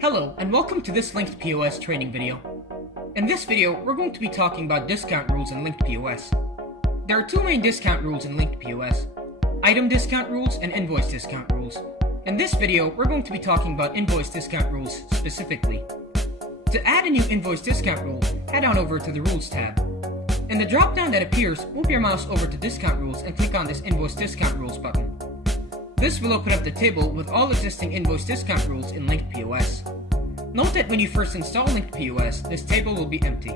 Hello, and welcome to this linked POS training video. In this video, we're going to be talking about discount rules in linked POS. There are two main discount rules in linked POS: item discount rules and invoice discount rules. In this video, we're going to be talking about invoice discount rules specifically. To add a new invoice discount rule, head on over to the Rules tab. In the drop-down that appears, move your mouse over to Discount Rules and click on this Invoice Discount Rules button. This will open up the table with all existing invoice discount rules in linked POS. Note that when you first install linked POS, this table will be empty.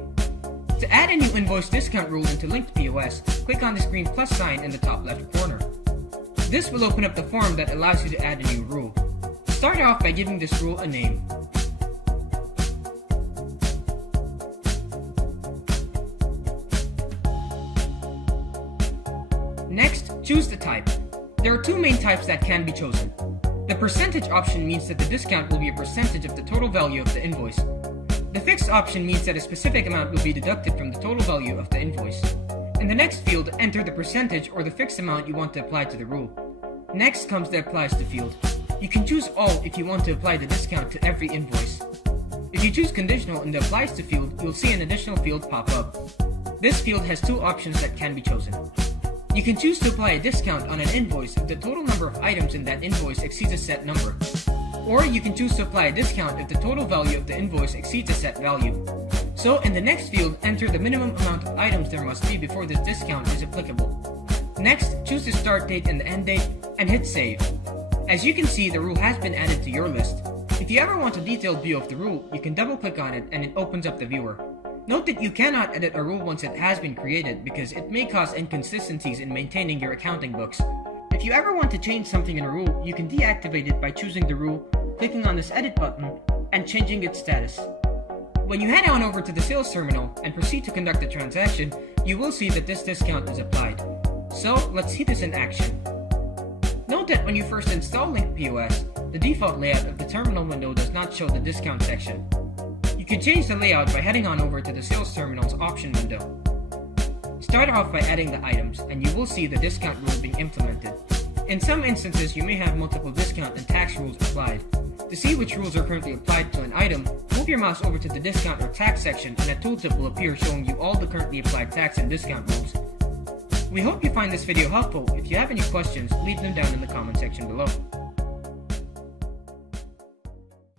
To add a new invoice discount rule into linked POS, click on this green plus sign in the top left corner. This will open up the form that allows you to add a new rule. Start off by giving this rule a name. Next, choose the type. There are two main types that can be chosen. The percentage option means that the discount will be a percentage of the total value of the invoice. The fixed option means that a specific amount will be deducted from the total value of the invoice. In the next field, enter the percentage or the fixed amount you want to apply to the rule. Next comes the Applies to field. You can choose all if you want to apply the discount to every invoice. If you choose conditional in the Applies to field, you'll see an additional field pop up. This field has two options that can be chosen. You can choose to apply a discount on an invoice if the total number of items in that invoice exceeds a set number. Or you can choose to apply a discount if the total value of the invoice exceeds a set value. So in the next field, enter the minimum amount of items there must be before this discount is applicable. Next, choose the start date and the end date, and hit save. As you can see, the rule has been added to your list. If you ever want a detailed view of the rule, you can double click on it and it opens up the viewer. Note that you cannot edit a rule once it has been created because it may cause inconsistencies in maintaining your accounting books. If you ever want to change something in a rule, you can deactivate it by choosing the rule, clicking on this edit button, and changing its status. When you head on over to the sales terminal and proceed to conduct the transaction, you will see that this discount is applied. So let's see this in action. Note that when you first install linked POS, the default layout of the terminal window does not show the discount section. You can change the layout by heading on over to the sales terminal's option window. Start off by adding the items, and you will see the discount rule being implemented. In some instances, you may have multiple discount and tax rules applied. To see which rules are currently applied to an item, move your mouse over to the discount or tax section and a tooltip will appear showing you all the currently applied tax and discount rules. We hope you find this video helpful. If you have any questions, leave them down in the comment section below.